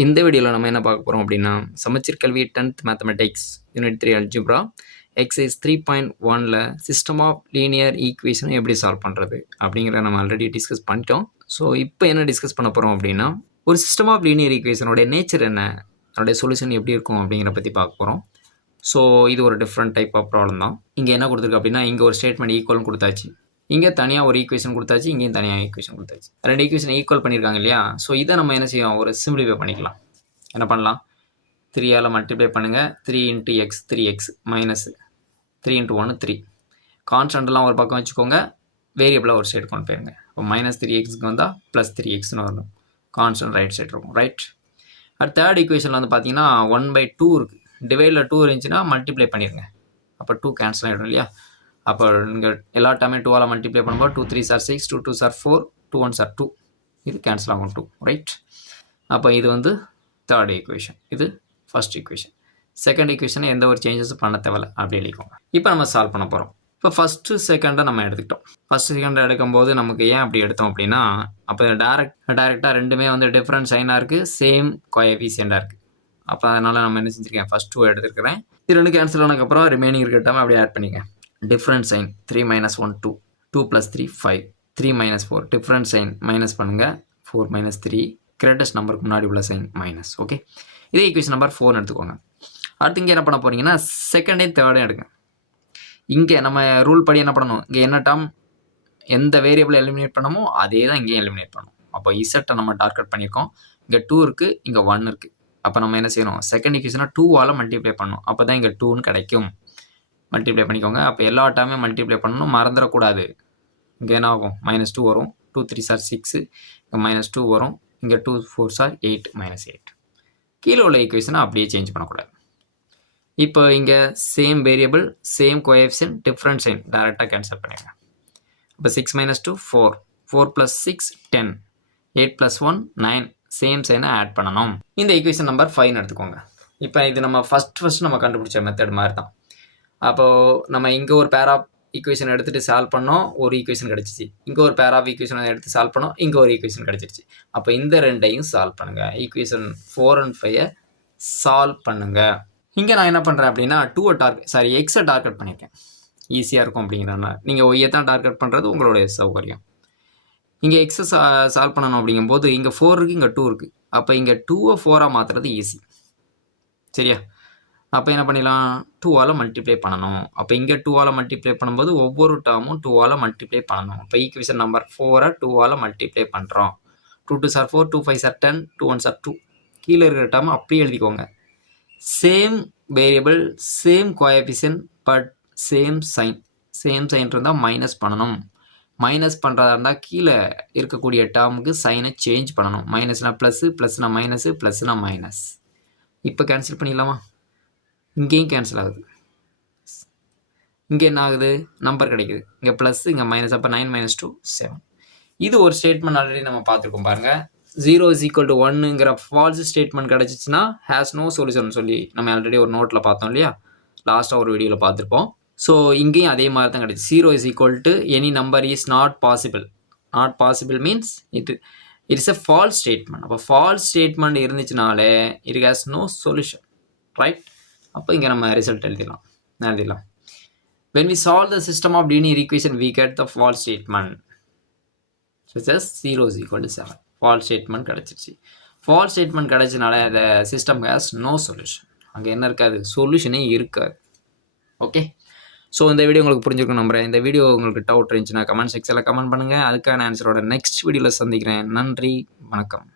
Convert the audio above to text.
இந்த வீடியோவில் நம்ம என்ன பார்க்க போகிறோம் அப்படின்னா சமச்சீர் கல்வி 10th mathematics unit-3 Algebra exercise 3.1ல் சிஸ்டம் ஆஃப் லீனியர் ஈக்குவேஷனை எப்படி சால்வ் பண்ணுறது அப்படிங்கிறத நம்ம ஆல்ரெடி டிஸ்கஸ் பண்ணிட்டோம். ஸோ இப்போ என்ன டிஸ்கஸ் பண்ண போகிறோம் அப்படின்னா ஒரு சிஸ்டம் ஆஃப் லீனியர் ஈக்குவேஷனோட நேச்சர் என்ன, அதோடைய சொல்யூஷன் எப்படி இருக்கும் அப்படிங்கிற பற்றி பார்க்க போகிறோம். ஸோ இது ஒரு டிஃப்ரெண்ட் டைப் ஆஃப் ப்ராப்ளம் தான். இங்கே என்ன கொடுத்துருக்கு அப்படின்னா இங்கே ஒரு ஸ்டேட்மெண்ட் ஈக்குவல்னு கொடுத்தாச்சு, இங்கே தனியாக ஒரு ஈக்குவேஷன் கொடுத்தாச்சு, இங்கேயும் தனியாக ஈக்குவேஷன் கொடுத்தாச்சு. ரெண்டு ஈக்குவேஷன் ஈக்குவல் பண்ணியிருக்காங்க இல்லையா? ஸோ இதை நம்ம என்ன செய்வோம், ஒரு சிம்பிளிஃபை பண்ணிக்கலாம். என்ன பண்ணலாம், 3ஆல் மல்டிப்ளை பண்ணுங்கள். 3 × x 3x மைனஸ் 3 × 1 3. கான்ஸ்டன்ட்லாம் ஒரு பக்கம் வச்சுக்கோங்க, வேரியபிளாக ஒரு சைடு கொண்டு போயிருங்க. இப்போ -3xக்கு வந்தால் +3xன்னு வரும். கான்ஸ்டன்ட் ரைட் சைடு இருக்கும், ரைட். அடுத்த தேர்ட் ஈக்குவேஷனில் வந்து பார்த்தீங்கன்னா 1/2 இருக்குது. டிவைடில் 2 இருந்துச்சுன்னா மல்டிப்ளை பண்ணிடுங்க, அப்போ 2 கேன்சல் ஆகிடும் இல்லையா? அப்போ இங்கே எல்லா டைமே 2ஆல் மல்டிப்ளை பண்ணும்போது 2 3s are 6, 2 2s are 4, 2 1s are 2. இது கேன்சல் ஆகும் 2, ரைட். அப்போ இது வந்து தேர்ட் ஈக்குவேஷன், இது ஃபர்ஸ்ட் ஈக்குவேஷன். செகண்ட் ஈக்குவேஷனை எந்த ஒரு சேஞ்சஸும் பண்ண தேவையில்ல, அப்படி எழுதிக்கோங்க. இப்போ நம்ம சால்வ் பண்ண போகிறோம். இப்போ ஃபஸ்ட்டு செகண்டை நம்ம எடுத்துக்கிட்டோம். ஃபஸ்ட்டு செகண்டை எடுக்கும்போது நமக்கு ஏன் அப்படி எடுத்தோம் அப்படின்னா, அப்போ டேரெக்டாக ரெண்டுமே வந்து டிஃப்ரெண்ட் சைனாக இருக்குது, சேம் கோஎஃபிஷியண்டாக இருக்குது. அப்போ அதனால் நம்ம என்ன செஞ்சுருக்கேன், ஃபஸ்ட் 2 எடுத்துருக்கிறேன். இது ரெண்டு கேன்சல் ஆனதுக்கப்புறம் ரிமைனிங் இருக்கட்டாமல் அப்படியே ஆட் பண்ணிங்க. Different sign 3 - 1 2, 2 + 3 5, 3 - 4. Different sign minus பண்ணுங்கள், 4 - 3. கிரேட்டஸ்ட் நம்பருக்கு முன்னாடி உள்ள சைன் மைனஸ். ஓகே, இதே ஈக்குவேஷன் நம்பர் 4 எடுத்துக்கோங்க. அடுத்து இங்கே என்ன பண்ண போகிறீங்கன்னா செகண்டையும் தேர்டையும் எடுங்க. இங்கே நம்ம ரூல் படி என்ன பண்ணணும், இங்கே என்ன டேர்ம் எந்த வேரியபிளை எலிமினேட் பண்ணமோ அதே தான் இங்கேயும் எலிமினேட் பண்ணணும். அப்போ இசட்டை நம்ம டார்கெட் பண்ணியிருக்கோம். இங்கே 2 இருக்குது, இங்கே 1 இருக்குது. அப்போ நம்ம என்ன செய்யணும், செகண்ட் ஈக்குவேஷனை 2ஆல் மல்டிப்ளை பண்ணணும். அப்போ தான் இங்கே 2ன்னு கிடைக்கும். மல்டிப்ளை பண்ணிக்கோங்க. அப்போ எல்லா டைமே மல்டிப்ளை பண்ணணும், மறந்துடக்கூடாது. இங்கே என்ன ஆகும், -2 வரும், 2 3s are 6, இங்கே -2 வரும், இங்கே 2 4s are 8, -8. கீழே உள்ள ஈக்குவேஷனை அப்படியே சேஞ்ச் பண்ணக்கூடாது. இப்போ இங்கே same variable, same coefficient, different sign, டேரெக்டாக கேன்சல் பண்ணிடுங்க. இப்போ 6 - 2 4, 4 + 6 10, 8 + 1 9, சேம் சைனை ஆட் பண்ணணும். இந்த ஈக்குவேஷன் நம்பர் 5 எடுத்துக்கோங்க. இப்போ இது நம்ம ஃபஸ்ட் நம்ம கண்டுபிடிச்ச மெத்தட் மாதிரி தான். அப்போது நம்ம இங்கே ஒரு பேர் ஆஃப் ஈக்குவேஷன் எடுத்துகிட்டு சால்வ் பண்ணோம், ஒரு ஈக்குவேஷன் கிடச்சிச்சு. இங்கே ஒரு பேர் ஆஃப் ஈக்குவேஷனை எடுத்து சால்வ் பண்ணோம், இங்கே ஒரு ஈக்குவேஷன் கிடச்சிருச்சு. அப்போ இந்த ரெண்டையும் சால்வ் பண்ணுங்கள். ஈக்குவேஷன் 4 and 5 சால்வ் பண்ணுங்கள். இங்கே நான் என்ன பண்ணுறேன் அப்படின்னா எக்ஸை டார்கெட் பண்ணியிருக்கேன், ஈஸியாக இருக்கும் அப்படிங்கிறதுனால. நீங்கள் ஒய்யை தான் டார்கெட் பண்ணுறது உங்களுடைய சௌகரியம். இங்கே எக்ஸை சால்வ் பண்ணணும் அப்படிங்கும்போது இங்கே 4 இருக்குது, இங்கே 2 இருக்குது. அப்போ இங்கே 2-ஐ 4ஆக மாற்றுறது ஈஸி, சரியா? அப்போ என்ன பண்ணிடலாம், 2ஆல் மல்டிப்ளை பண்ணணும். அப்போ இங்கே 2ஆல் மல்டிப்ளை பண்ணும்போது ஒவ்வொரு டேர்மும் 2ஆல் மல்டிப்ளை பண்ணணும். இப்போ ஈக்குவேஷன் நம்பர் 4-ஐ 2ஆல் மல்டிப்ளை பண்ணுறோம். 2 2s are 4, 2 5s are 10, 2 1s are 2. கீழே இருக்கிற டேர்ம் அப்படியே எழுதிக்கோங்க. Same variable, same coefficient, but same sign. Same sign இருந்தால் மைனஸ் பண்ணணும். மைனஸ் பண்ணுறதா இருந்தால் கீழே இருக்கக்கூடிய டேர்முக்கு சைனை சேஞ்ச் பண்ணணும். மைனஸ்னால் ப்ளஸ்ஸு, ப்ளஸ்னால் மைனஸு, ப்ளஸ்னால் மைனஸ். இப்போ கேன்சல் பண்ணிடலாமா? இங்கேயும் கேன்சல் ஆகுது. இங்கே என்ன ஆகுது, நம்பர் கிடைக்குது. இங்கே ப்ளஸ், இங்கே மைனஸ். அப்போ 9 - 2 7. இது ஒரு ஸ்டேட்மெண்ட் ஆல்ரெடி நம்ம பார்த்துருக்கோம் பாருங்கள். 0 = 1ங்கிற ஃபால்ஸ் ஸ்டேட்மெண்ட் கிடச்சிச்சின்னா ஹேஸ் நோ சொல்யூஷன் சொல்லி நம்ம ஆல்ரெடி ஒரு நோட்டில் பார்த்தோம் இல்லையா, லாஸ்ட்டாக ஒரு வீடியோவில் பார்த்துருப்போம். ஸோ இங்கேயும் அதே மாதிரி தான் கிடச்சி. 0 = any number is not possible. Not possible means it is a false statement. அப்போ ஃபால்ஸ் ஸ்டேட்மெண்ட் இருந்துச்சுனாலே it has no solution, right? அப்போ இங்கே நம்ம ரிசல்ட் எழுதிடலாம். when we solve the system of linear equation we get the false statement such as 0 = 7. false statement கிடச்சிருச்சு. false statement கிடச்சனால the system has no solution. அங்கே என்ன இருக்காது, சொல்யூஷனே இருக்காது. ஓகே, ஸோ இந்த வீடியோ உங்களுக்கு புரிஞ்சிருக்கும் நம்புறேன். இந்த வீடியோ உங்களுக்கு டவுட் இருந்துச்சுன்னா கமெண்ட் செக்ஷனில் கமெண்ட் பண்ணுங்கள். அதுக்கான ஆன்சரோட நெக்ஸ்ட் வீடியோவில் சந்திக்கிறேன். நன்றி, வணக்கம்.